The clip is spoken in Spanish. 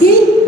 aquí.